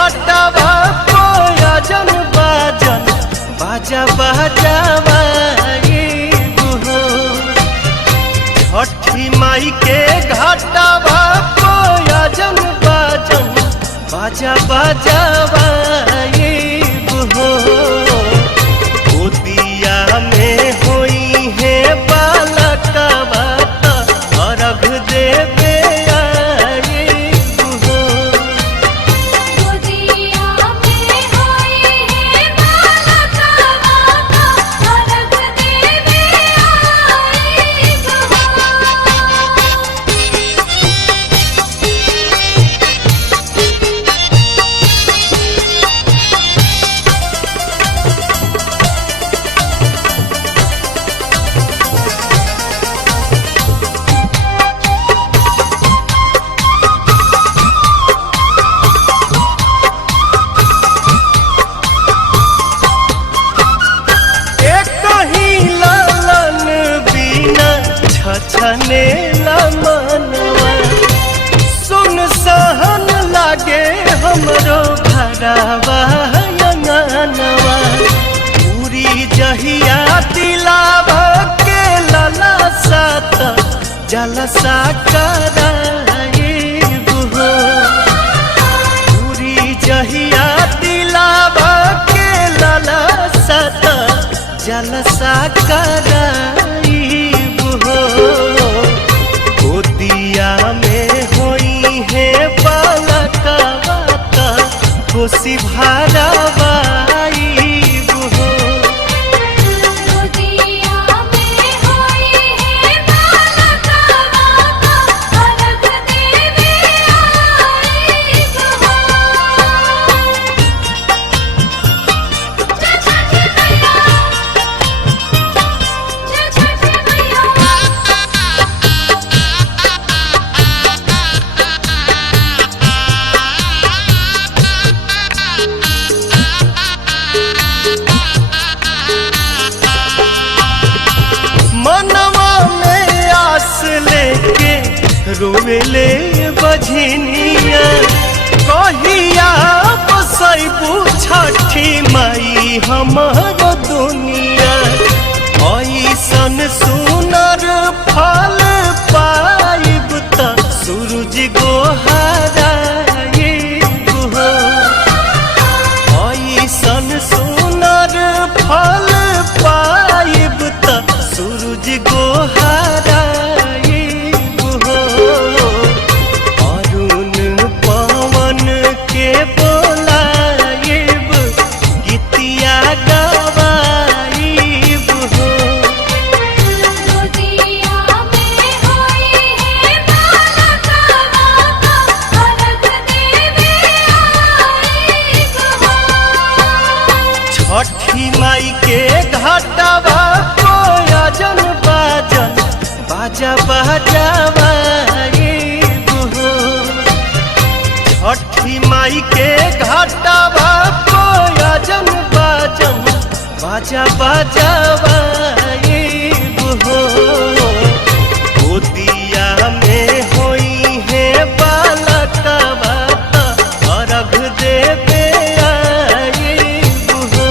घाटावा कोयजन बाजन बाजा बजावाइब हो। छठी माई के घाटावा कोयजन बाजन बाजा बजावाइब हो। गोदिया में होई है बालकवा अर्घ देवे आइब हो। गोदिया में होई है बालकवा अर्घ देवे आइब हो। छने मनवा सुन सहन लागे हमरो भरावा अंगनवा। पूरी जहिया दिलावा के लला सात जलसा कराइब हो। पूरी जहिया दिलावा के लला सात जलसा कराइब हो। गोदिया में होई है बालकवा खुशी भरावाइब हो। गोदिया में होई है बालकवा अर्घ देवे आइब हो। जय छठी मैया, जय छठी मैया। मनवा में आस लेके रोवेले बझनिया। कहिया बसैबू छठी माई हमर दुनिया। ऐसन सुनर फल पाइब त सूरज गोहराइब हो। ऐसन सुनर फल पाइब त सूरज गोहराइब हो। अरुण पवन के बोलाइब गीतिया गवाइब हो। गोदिया में होई है बालकवा अर्घ देवे आइब हो। छठी माई के घाटावा कोयजन बाजन बाजा बजावाइब हो। छठी माई के घाटावा कोयजन बाजन बाजा बजावाइब हो। गोदिया में होई है बालकवा अर्घ देवे आइब हो।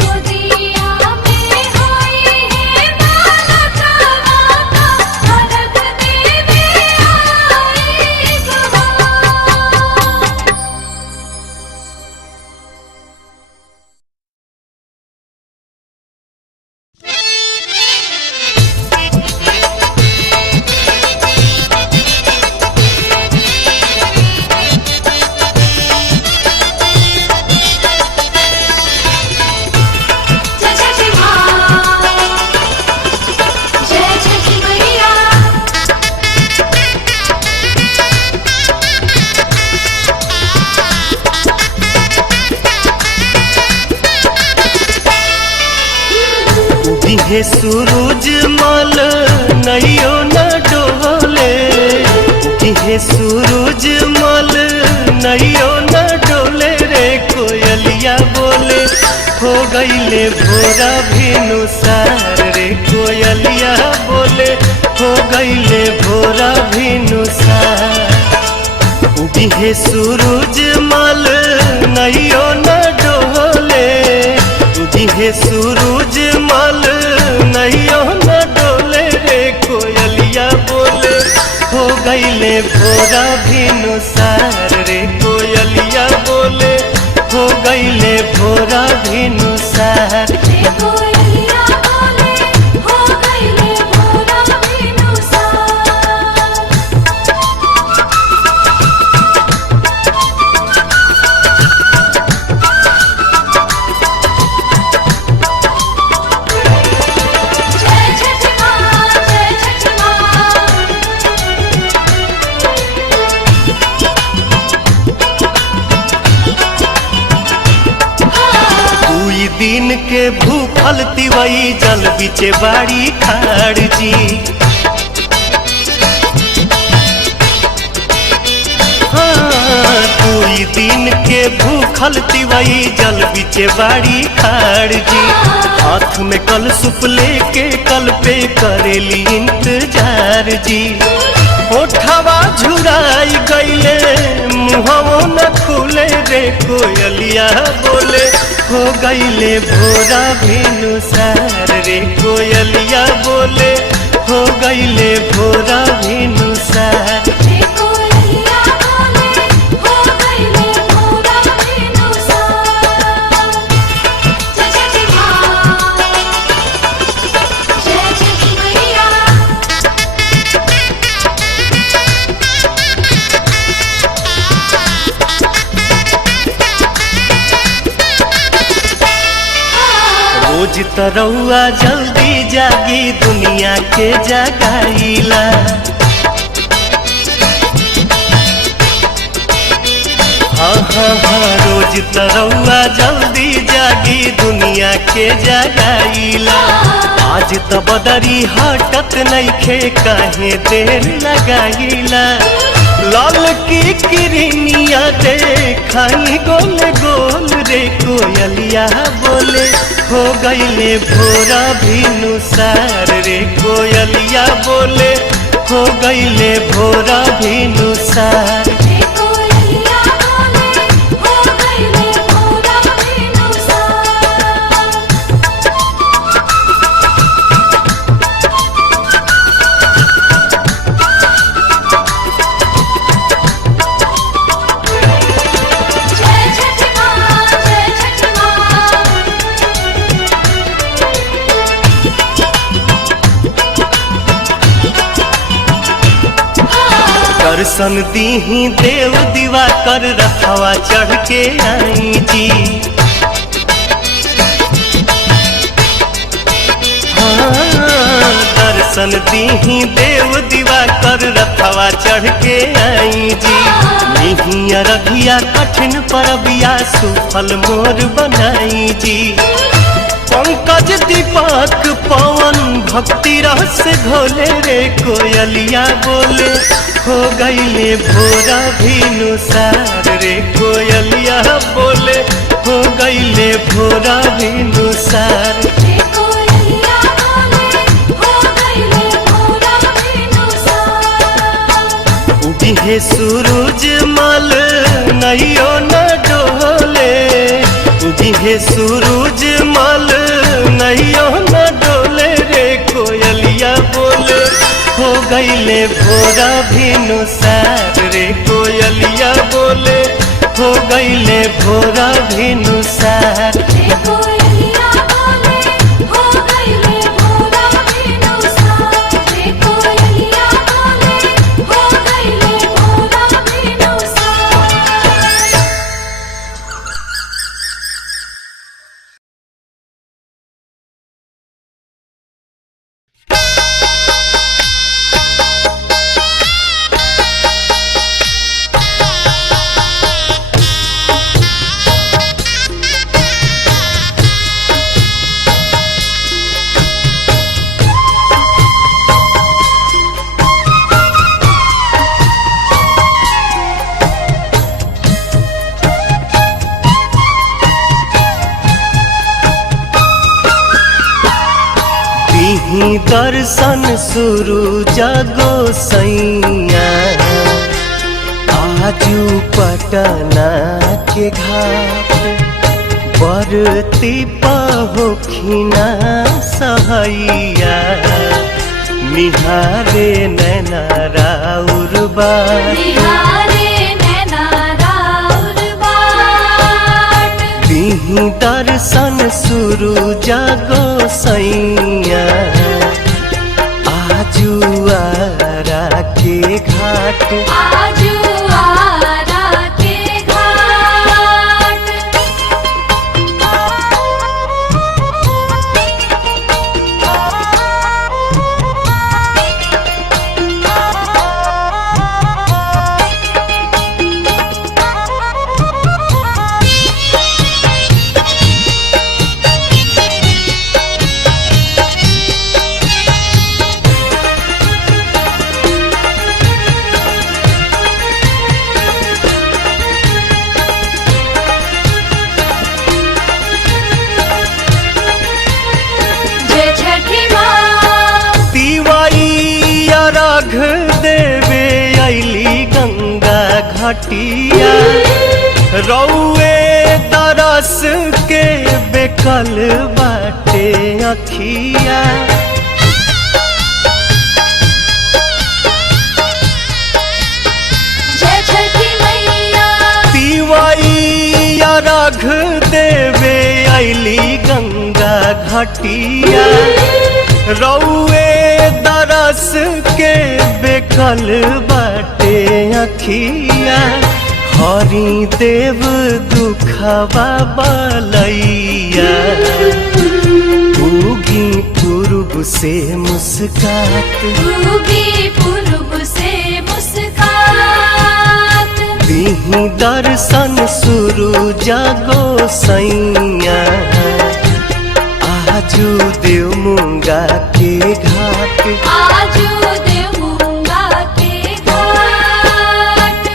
गोदिया में होई है बालकवा अर्घ देवे आइब हो। जय छठी माँ, जय छठी मैया। उगिहे सूरज मल नैयो न डोले। उगिहे सूरज मल नैयो न डोले रे कोयलिया बोले हो गईले भोरा भिनुसार रे कोयलिया बोले हो गईले भोरा भिनुसार। उगिहे सूरज मल नैयो न डोले, उगिहे सूरज मल नैयो न डोले रे कोयलिया बोले हो गईले भोरा भिनुसार रे कोयलिया बोले हो गईले भोरा भिनुसार। रे कोयलिया बोले हो गईले भोरा भिनुसार। जय छठ माँ, जय छठ माँ। दुई दिन के भूखल तिवई जल बिचे बाड़ी खाड़ जी। हाँ, दुई दिन के भूखल तिवई जल बिचे बाड़ी खाड़ जी। हाथ में कल सुप लेके कल पे करेली इंतजार जी। ओठवा झुराई गईले मुहवो न खुले रे कोयलिया बोले हो गईले भोरा भिनुसार रे कोयलिया बोले हो गईले भोरा भिनुसार। रे कोयलिया बोले हो गईले भोरा भिनुसार। जय छठ माँ, जय छठ मैया। रोज तरौआ जल्दी जागी दुनिया के जगाईला। हाँ हाँ हाँ, रोज तरौआ जल्दी जागी दुनिया के जगाईला। आज त बदरी हटत नइखे काहे देर लगाईला। लाल की किरनिया देखाई गोल गोल रे कोयलिया बोले हो गईले भोरा भिनुसार रे कोयलिया बोले हो गईले भोरा भिनुसार। रे कोयलिया बोले हो गईले भोरा भिनुसार। जय छठ माँ, जय छठ माँ। दर्शन दीही देव दीवा कर रखवा चढ़ के आई जी। हाँ, दर्शन दीही देव दीवा कर रखवा चढ़ के आई जी। निहिया रघिया कठिन परबिया सुफल मोर बनाई जी। पंकज दीपक पवन भक्ति रस घोले रे कोयलिया बोले हो गईले भोरा भिनुसार रे कोयलिया बोले हो गईले भोरा भिनुसार। रे कोयलिया बोले हो गईले भोरा भिनुसार। उगिहे सूरज मल नैयो न डोले, उगिहे सूरज मल नैयो न डोले रे कोयलिया बोले हो गईले भोरा भिनुसार रे कोयलिया बोले हो गईले भोरा भिनुसार। रे कोयलिया बोले हो गईले भोरा भिनुसार। रे कोयलिया बोले हो गईले भोरा भिनुसार। ही दर्शन शुरू जागो सैया आजू पटना के घाट बरती पहोखिना सहैया निहारे नैना राउर बाट निहारे नैना राउर बाट दिही दर्शन सुरु जागो सैया आजू आरा के घाट आजू आरा के घाट जय छठी माँ तिवारी अर्घ देवे अली गंगा घाटिया रौए तरस के बेकल बाटे अखिया जय छठी मैया तिवारी अर्घ देवे अली गंगा घाटिया रौए दरस के बेकल बाटे अखिया हरि देव दुखवा बलैया उगी पूर्व से मुस्कात उगी पूर्व से मुस्कात दिही दर्शन सुरु जागो सैया आजू देव मुंगा के घाट आजू देवूंगा के घाट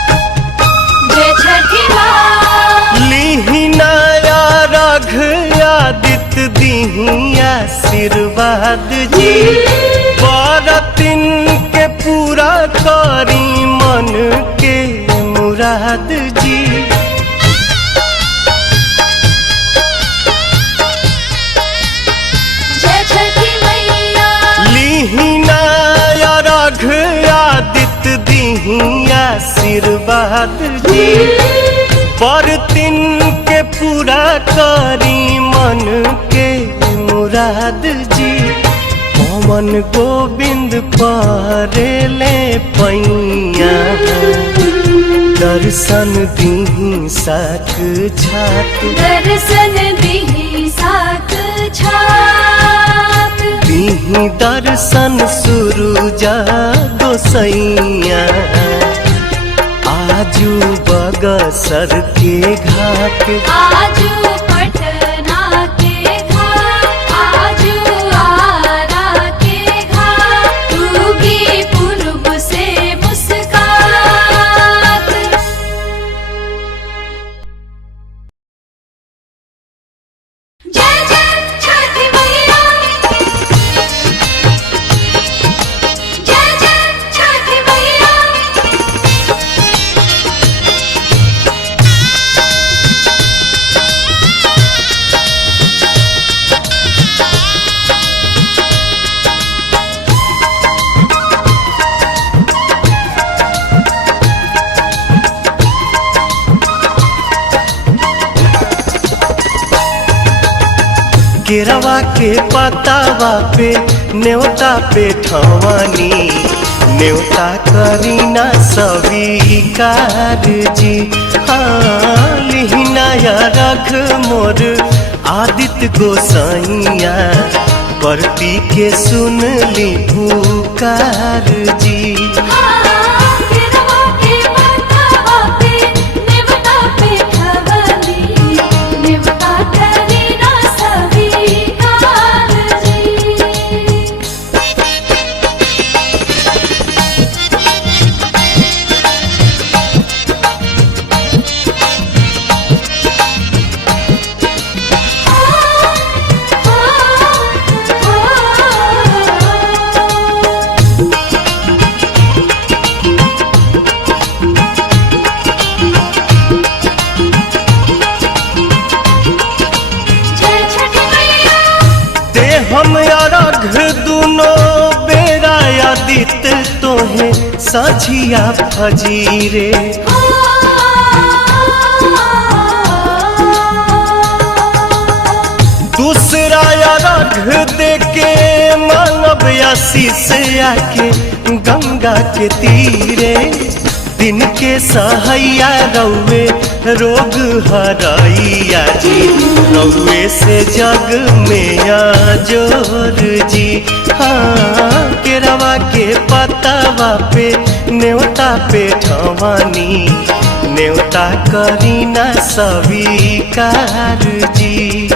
जय छठी माँ लीही नया रघ आदित्य दीही आशीर्वाद जी बरतिन के पूरा करी मन के मुराद जी जय छठी मैया लीही नया रघ आदित्य दीही आशीर्वाद जी बरतिन के पूरा करी मन के मुराद जी पवन गोविंद परेले पैया दर्शन दीही साक छात दर्शन दीही साक छात दीही दर्शन सुरु जागो सैया आजू बगसर के घाट आजू पटना के घाट आजू आरा के घाट उगी पूर्व से मुस्कात जय जय छठी मैया जय जय छठी मैया केरवा के पतावा पे न्योता पे ठवानी न्योता करीना स्वीकार जी हाँ लिहिनाया रख मोर आदित्य गोसाइया परती के सुन ली पुकार जी के अमृत तोहे साझिया फजीरे। दूसरा अर्घ देके मानव आशीष आके गंगा के तीरे। दिन के सहैया रौवे रोग हरैया जी, रौवे से जग में जोर जी। हाँ केरवा के पतावा पे न्योता पे ठवानी, न्योता करीना स्वीकार जी।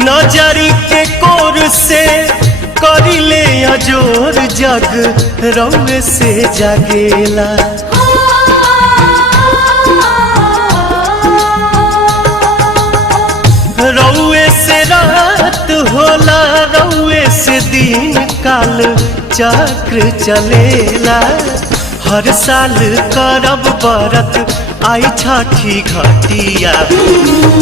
नजरी के कोर से करिले अजोर, जग रौवे से जागेला। रौवे से रात होला, रौवे से दिन काल चक्र चलेला। हर साल करब बरत आई छठी घटिया,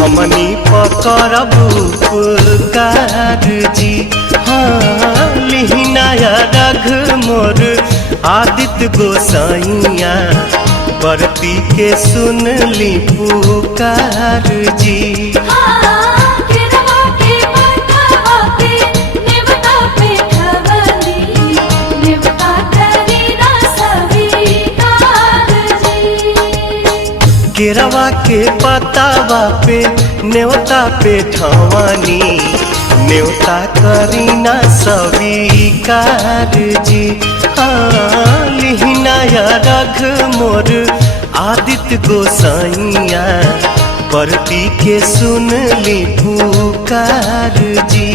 हमनी पकड़ब उपकार जी। हाँ लिहिनाया रघ मोर आदित्य गोसाइया, बरती के सुन ली पुकार जी। केरवा के पतावा पे न्योता पे ठवानी, न्योता करीना स्वीकार जी। हाँ लिहिनाया रघ मोर आदित्य गोसाइया, बरती के सुन ली पुकार जी।